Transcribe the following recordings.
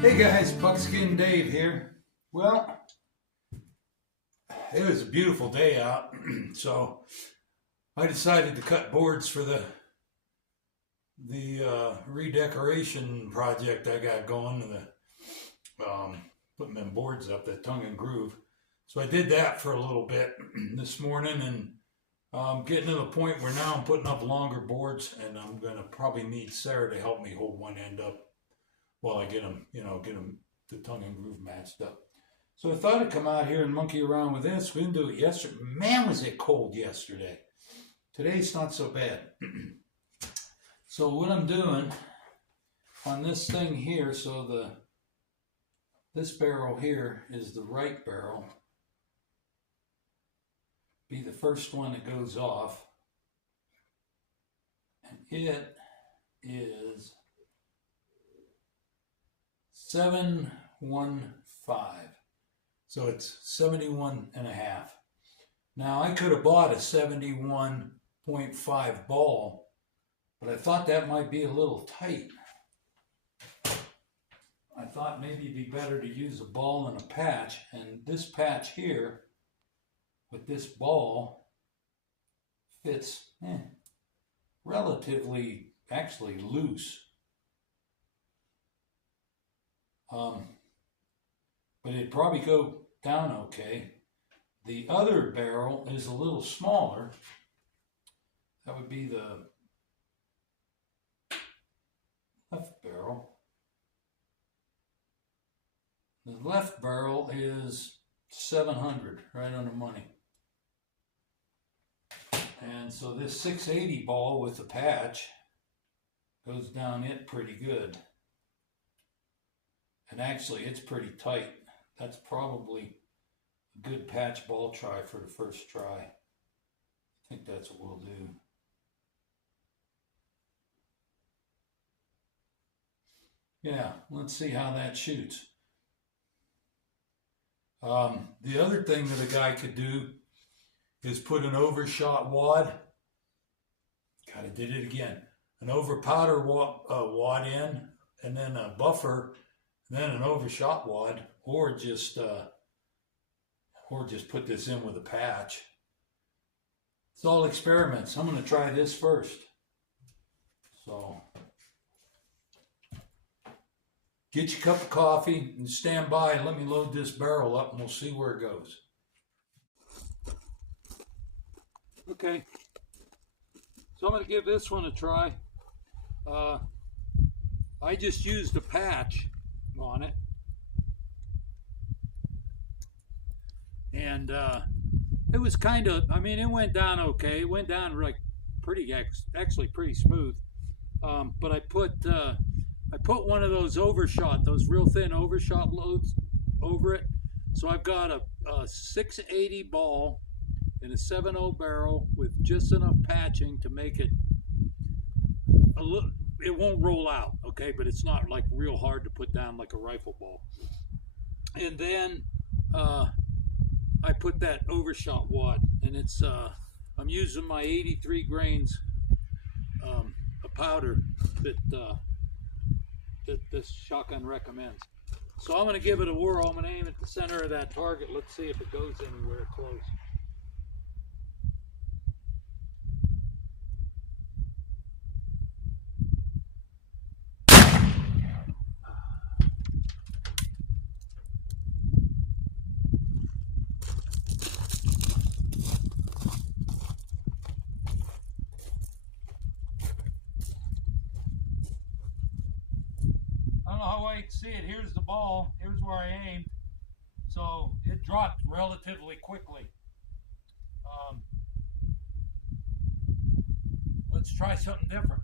Hey guys, Buckskin Dave here. Well, it was a beautiful day out, so I decided to cut boards for the redecoration project I got going. Putting them boards up, that tongue and groove. So I did that for a little bit this morning, and getting to the point where now I'm putting up longer boards, and I'm gonna probably need Sarah to help me hold one end up while I get them, the tongue and groove matched up. So I thought I'd come out here and monkey around with this. We didn't do it yesterday. Man, was it cold yesterday. Today's not so bad. So what I'm doing on this thing here, so this barrel here is the right barrel. Be the first one that goes off. And it is 715. So it's 71 and a half. Now I could have bought a 71.5 ball, but I thought that might be a little tight. I thought maybe it'd be better to use a ball and a patch, and this patch here with this ball fits relatively actually loose. But it'd probably go down okay. The other barrel is a little smaller. That would be the left barrel. The left barrel is 700, right on the money. And so this 680 ball with the patch goes down it pretty good. And actually, it's pretty tight. That's probably a good patch ball try for the first try. I think that's what we'll do. Yeah, let's see how that shoots. The other thing that a guy could do is put an overshot wad. God, I did it again. An overpowder wad in, and then a buffer, and then an overshot wad, or just put this in with a patch. It's all experiments. I'm going to try this first. So get your cup of coffee and stand by and let me load this barrel up, and we'll see where it goes. Okay, so I'm going to give this one a try. I just used a patch on it, and it was kind of, it went down okay. It went down like actually pretty smooth. But I put one of those overshot, those real thin overshot loads over it. So I've got a 680 ball in a 7.0 barrel with just enough patching to make it a little. It won't roll out, okay, but it's not like real hard to put down like a rifle ball. And then I put that overshot wad, and it's I'm using my 83 grains of powder that this shotgun recommends. So I'm going to give it a whirl. I'm going to aim at the center of that target. Let's see if it goes anywhere close. I don't know how I can see it. Here's the ball. Here's where I aimed. So it dropped relatively quickly. Let's try something different.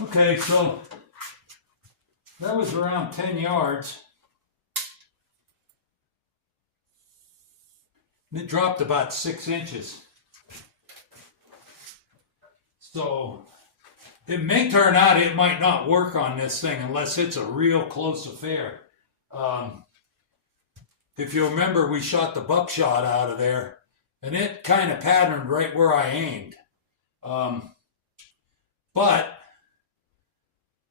Okay, so that was around 10 yards. It dropped about 6 inches. So it may turn out it might not work on this thing unless it's a real close affair. If you remember, we shot the buckshot out of there, and it kind of patterned right where I aimed. But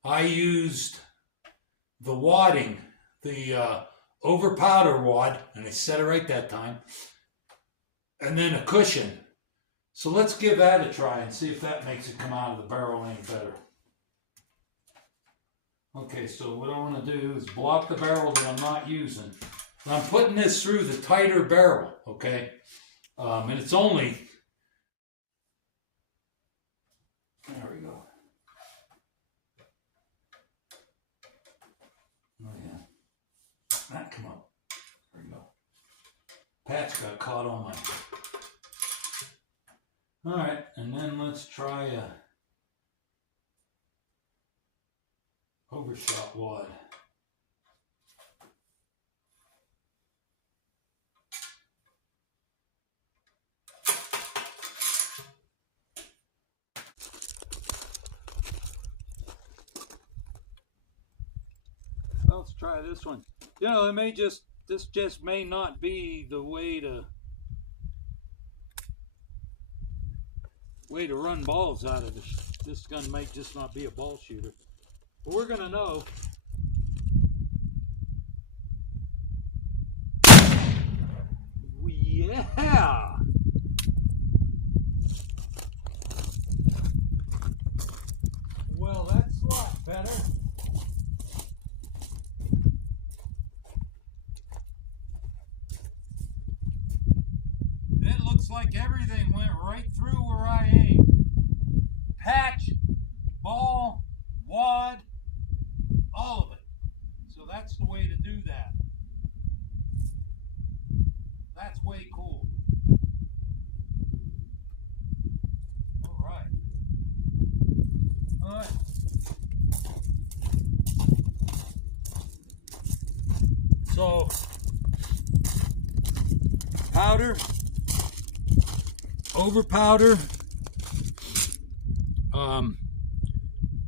I used the wadding, the over powder wad, and I set it right that time, and then a cushion. So let's give that a try and see if that makes it come out of the barrel any better. Okay, so what I want to do is block the barrel that I'm not using. I'm putting this through the tighter barrel, okay? And it's only, there we go. Oh yeah, that come up. There we go. Patch got caught on my. All right, and then let's try a overshot wad. Let's try this one. You know, it may just, this just may not be the way to run balls out of this. This gun might just not be a ball shooter. But we're gonna know. Yeah! Well, that's a lot better. It looks like everything went right through where I aimed. Patch, ball, wad, all of it. So that's the way to do that. That's way cool. All right. All right. So, powder, over powder,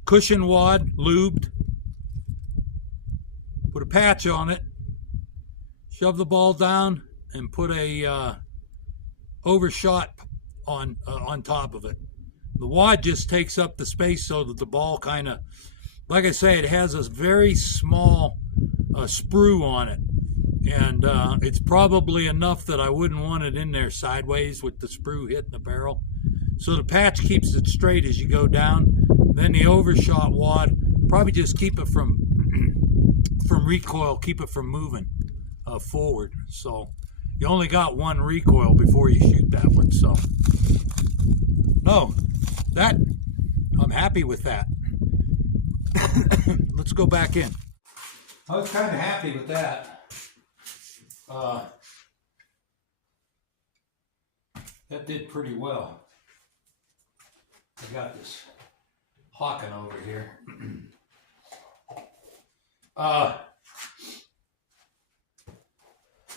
cushion wad, lubed, put a patch on it, shove the ball down, and put a overshot on top of it. The wad just takes up the space so that the ball kind of, like I say, it has a very small sprue on it, and it's probably enough that I wouldn't want it in there sideways with the sprue hitting the barrel. So the patch keeps it straight as you go down. Then the overshot wad probably just keep it from recoil, keep it from moving forward. So you only got one recoil before you shoot that one. So no, that I'm happy with that. Let's go back in. I was kind of happy with that. That did pretty well. I got this hawking over here.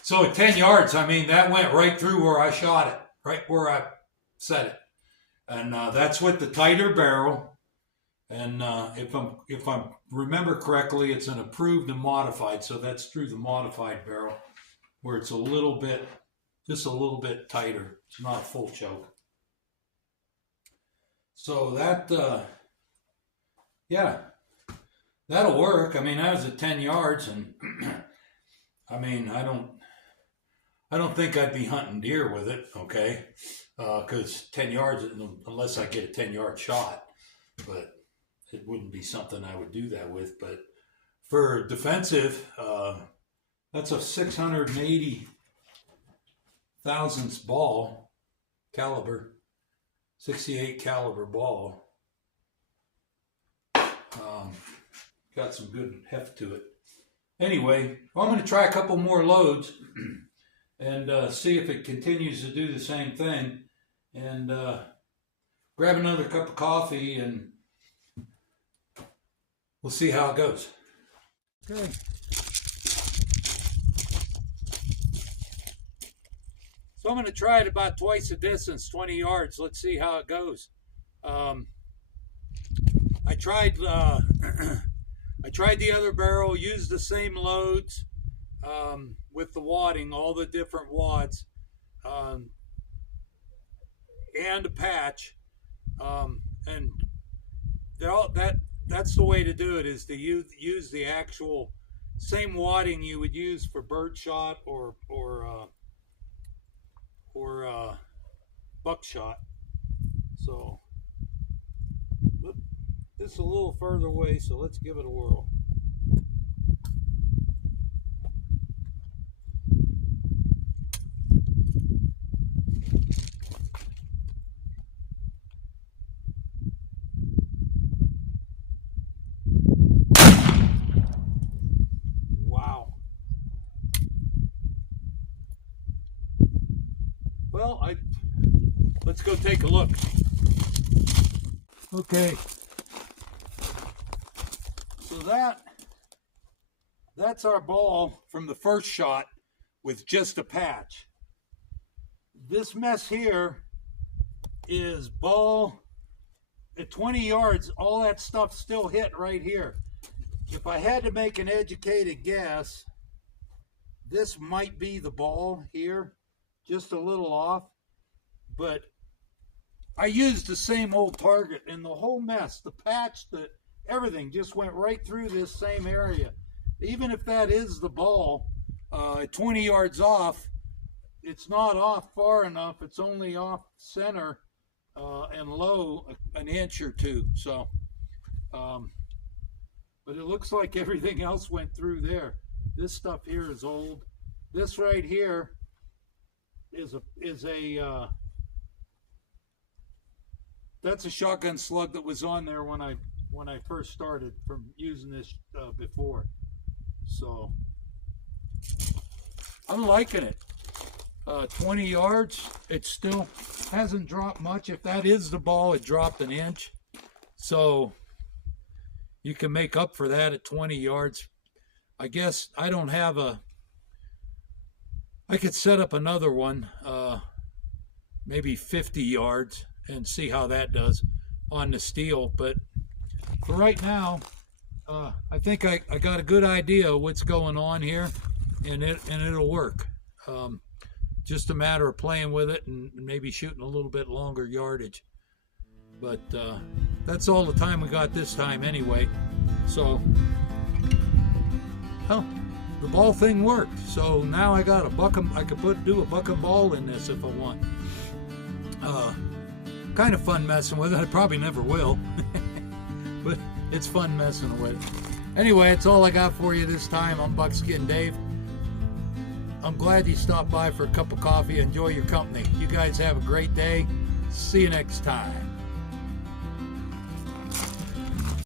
So at 10 yards, I mean, that went right through where I shot it, right where I set it. And that's with the tighter barrel. And if I remember correctly, it's an approved and modified, so that's through the modified barrel, where it's a little bit, just a little bit tighter. It's not a full choke. So that, yeah, that'll work. I mean, that was at 10 yards, and I mean, I don't think I'd be hunting deer with it, okay? Because 10 yards, unless I get a 10-yard shot, but it wouldn't be something I would do that with. But for defensive, that's a 680 thousandths ball caliber, 68 caliber ball. Got some good heft to it. Anyway, I'm going to try a couple more loads and see if it continues to do the same thing, and grab another cup of coffee, and we'll see how it goes. Okay. So I'm going to try it about twice the distance, 20 yards. Let's see how it goes. I tried the other barrel, used the same loads with the wadding, all the different wads, and a patch, and that's the way to do it, is to use the actual same wadding you would use for birdshot or buckshot. So this is a little further away, so let's give it a whirl. Wow. Well, let's go take a look. Okay. So that's our ball from the first shot with just a patch. This mess here is ball at 20 yards. All that stuff still hit right here. If I had to make an educated guess, this might be the ball here, just a little off. But I used the same old target, and the whole mess, the patch, everything just went right through this same area. Even if that is the ball, 20 yards off, it's not off far enough. It's only off center and low an inch or two. So, but it looks like everything else went through there. This stuff here is old. This right here is a that's a shotgun slug that was on there when I first started from using this before. So I'm liking it. 20 yards, it still hasn't dropped much. If that is the ball, it dropped an inch. So you can make up for that at 20 yards. I guess I don't have I could set up another one, maybe 50 yards, and see how that does on the steel. But for right now, I think I got a good idea of what's going on here, and it'll work. Just a matter of playing with it and maybe shooting a little bit longer yardage. But that's all the time we got this time anyway. So, well, the ball thing worked. So now I got I could do a buck and ball in this if I want. Kind of fun messing with it. I probably never will, but it's fun messing with it. Anyway, that's all I got for you this time. I'm Buckskin Dave. I'm glad you stopped by for a cup of coffee. Enjoy your company. You guys have a great day. See you next time.